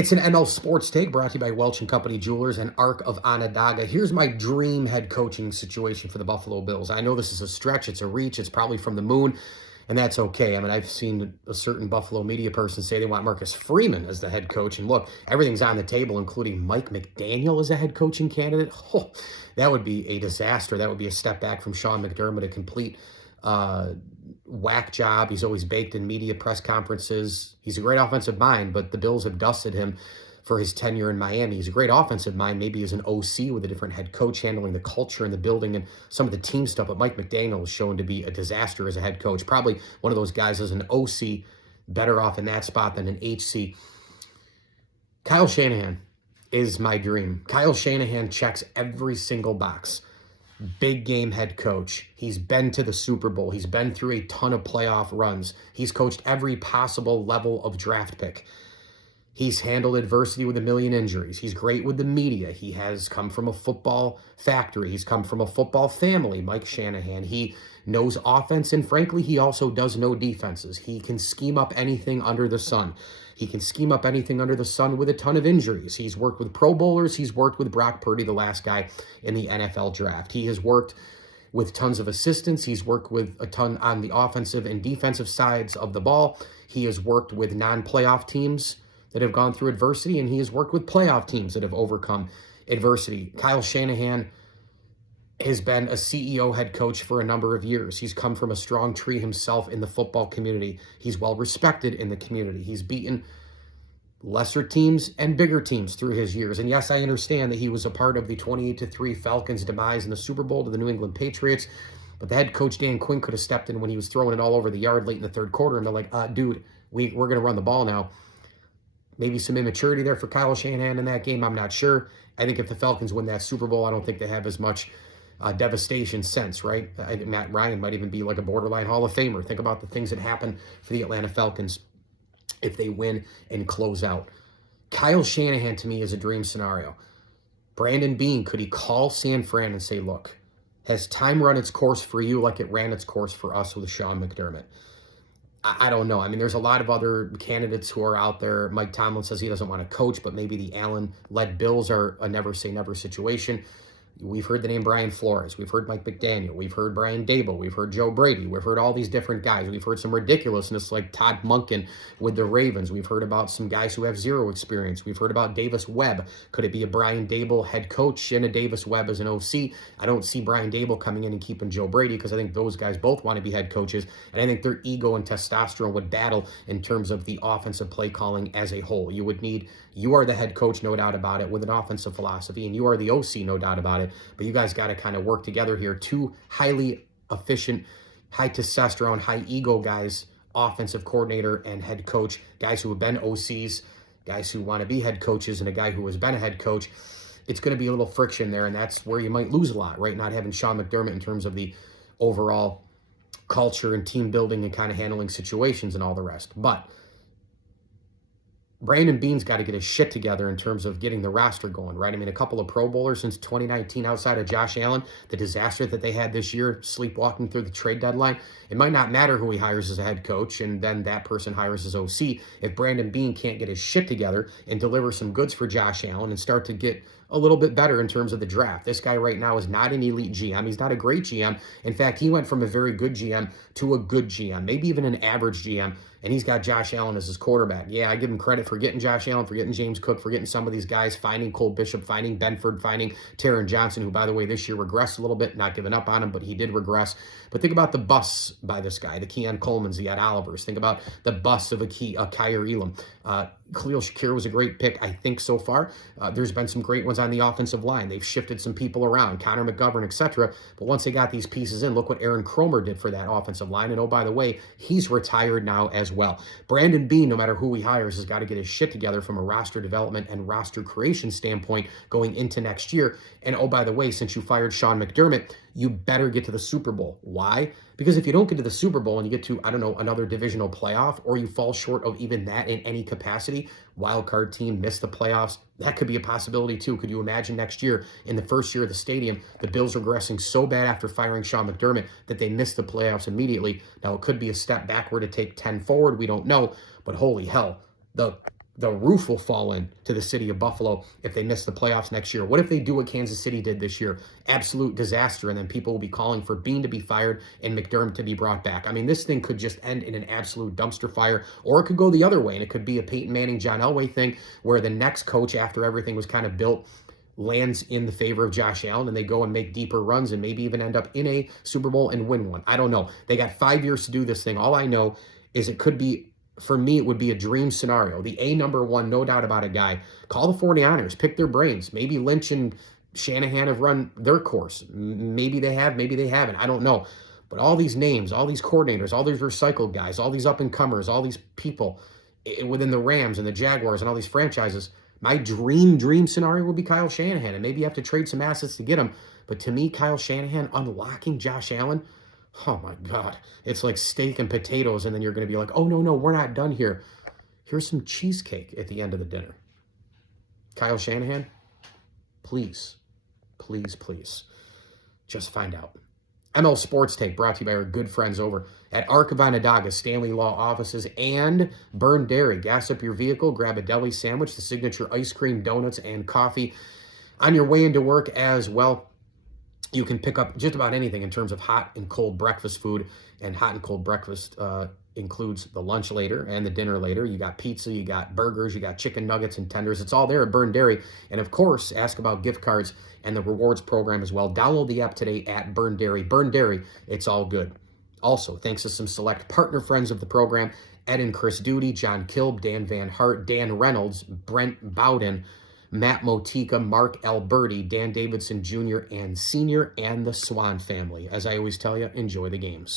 It's an ML Sports Take brought to you by Welch & Company Jewelers and Arc of Onondaga. Here's my dream head coaching situation for the Buffalo Bills. I know this is a stretch, it's a reach, it's probably from the moon, and that's okay. I mean, I've seen a certain Buffalo media person say they want Marcus Freeman as the head coach, and look, everything's on the table, including Mike McDaniel as a head coaching candidate. Oh, that would be a disaster. That would be a step back from Sean McDermott, a complete whack job. He's always baked in media press conferences. He's a great offensive mind, but the Bills have dusted him for his tenure in Miami. He's a great offensive mind, maybe as an OC with a different head coach handling the culture in the building and some of the team stuff, but Mike McDaniel is shown to be a disaster as a head coach. Probably one of those guys as an OC, better off in that spot than an HC. Kyle Shanahan is my dream. Kyle Shanahan checks every single box. Big game head coach. He's been to the Super Bowl. He's been through a ton of playoff runs. He's coached every possible level of draft pick. He's handled adversity with a million injuries. He's great with the media. He has come from a football factory. He's come from a football family, Mike Shanahan. He knows offense, and frankly, he also does know defenses. He can scheme up anything under the sun. He can scheme up anything under the sun with a ton of injuries. He's worked with Pro Bowlers. He's worked with Brock Purdy, the last guy in the NFL draft. He has worked with tons of assistants. He's worked with a ton on the offensive and defensive sides of the ball. He has worked with non-playoff teams that have gone through adversity, and he has worked with playoff teams that have overcome adversity. Kyle Shanahan has been a CEO head coach for a number of years. He's come from a strong tree himself in the football community. He's well respected in the community. He's beaten lesser teams and bigger teams through his years. And yes, I understand that he was a part of the 28-3 Falcons demise in the Super Bowl to the New England Patriots. But the head coach, Dan Quinn, could have stepped in when he was throwing it all over the yard late in the third quarter. And they're like, dude, we're going to run the ball now. Maybe some immaturity there for Kyle Shanahan in that game. I'm not sure. I think if the Falcons win that Super Bowl, I don't think they have as much devastation sense, right? I think Matt Ryan might even be like a borderline Hall of Famer. Think about the things that happen for the Atlanta Falcons if they win and close out. Kyle Shanahan, to me, is a dream scenario. Brandon Beane, could he call San Fran and say, look, has time run its course for you like it ran its course for us with Sean McDermott? I don't know. I mean, there's a lot of other candidates who are out there. Mike Tomlin says he doesn't want to coach, but maybe the Allen-led Bills are a never-say-never situation. We've heard the name Brian Flores. We've heard Mike McDaniel. We've heard Brian Daboll. We've heard Joe Brady. We've heard all these different guys. We've heard some ridiculousness like Todd Monken with the Ravens. We've heard about some guys who have zero experience. We've heard about Davis Webb. Could it be a Brian Daboll head coach and a Davis Webb as an OC? I don't see Brian Daboll coming in and keeping Joe Brady because I think those guys both want to be head coaches, and I think their ego and testosterone would battle in terms of the offensive play calling as a whole. You are the head coach, no doubt about it, with an offensive philosophy, and you are the OC, no doubt about it. But you guys got to kind of work together here. Two highly efficient, high testosterone, high ego guys, offensive coordinator and head coach, guys who have been OCs, guys who want to be head coaches, and a guy who has been a head coach. It's going to be a little friction there, and that's where you might lose a lot, right? Not having Sean McDermott in terms of the overall culture and team building and kind of handling situations and all the rest. But Brandon Beane's got to get his shit together in terms of getting the roster going, right? I mean, a couple of Pro Bowlers since 2019 outside of Josh Allen, the disaster that they had this year, sleepwalking through the trade deadline. It might not matter who he hires as a head coach, and then that person hires as OC. If Brandon Beane can't get his shit together and deliver some goods for Josh Allen and start to get a little bit better in terms of the draft. This guy right now is not an elite GM. He's not a great GM. In fact, he went from a very good GM to a good GM, maybe even an average GM, and he's got Josh Allen as his quarterback. Yeah, I give him credit for getting Josh Allen, for getting James Cook, for getting some of these guys, finding Cole Bishop, finding Benford, finding Taron Johnson, who, by the way, this year regressed a little bit, not giving up on him, but he did regress. But think about the busts by this guy, the Keon Coleman's, the Ed Olivers. Think about the busts of a Kyer Elam. Khalil Shakir was a great pick, I think, so far. There's been some great ones on the offensive line. They've shifted some people around, Connor McGovern, etc. But once they got these pieces in, look what Aaron Cromer did for that offensive line. And oh, by the way, he's retired now as well. Brandon Beane, no matter who he hires, has got to get his shit together from a roster development and roster creation standpoint going into next year. And oh, by the way, since you fired Sean McDermott, you better get to the Super Bowl. Why? Because if you don't get to the Super Bowl and you get to, I don't know, another divisional playoff, or you fall short of even that in any capacity, wild card team, miss the playoffs, that could be a possibility too. Could you imagine next year, in the first year of the stadium, the Bills regressing so bad after firing Sean McDermott that they missed the playoffs immediately? Now, it could be a step backward to take 10 forward. We don't know. But holy hell, the the roof will fall in to the city of Buffalo if they miss the playoffs next year. What if they do what Kansas City did this year? Absolute disaster. And then people will be calling for Bean to be fired and McDermott to be brought back. I mean, this thing could just end in an absolute dumpster fire, or it could go the other way. And it could be a Peyton Manning, John Elway thing where the next coach, after everything was kind of built, lands in the favor of Josh Allen and they go and make deeper runs and maybe even end up in a Super Bowl and win one. I don't know. They got 5 years to do this thing. All I know is it could be, for me, it would be a dream scenario. The number one, no doubt about it, guy. Call the 49ers, pick their brains. Maybe Lynch and Shanahan have run their course. Maybe they have, maybe they haven't. I don't know. But all these names, all these coordinators, all these recycled guys, all these up-and-comers, all these people within the Rams and the Jaguars and all these franchises, my dream scenario would be Kyle Shanahan. And maybe you have to trade some assets to get him. But to me, Kyle Shanahan unlocking Josh Allen, oh my God, it's like steak and potatoes, and then you're going to be like, oh, no, we're not done here. Here's some cheesecake at the end of the dinner. Kyle Shanahan, please, just find out. ML Sports Take brought to you by our good friends over at Arc of Onondaga, Stanley Law Offices, and Burn Dairy. Gas up your vehicle, grab a deli sandwich, the signature ice cream, donuts, and coffee. On your way into work as well, you can pick up just about anything in terms of hot and cold breakfast food, and hot and cold breakfast includes the lunch later and the dinner later. You got pizza, you got burgers, you got chicken nuggets and tenders. It's all there at Burn Dairy. And of course, ask about gift cards and the rewards program as well. Download the app today at Burn Dairy. Burn Dairy, it's all good. Also, thanks to some select partner friends of the program, Ed and Chris Duty, John Kilb, Dan Van Hart, Dan Reynolds, Brent Bowden, Matt Motika, Mark Alberti, Dan Davidson Jr. and Sr., and the Swan family. As I always tell you, enjoy the games.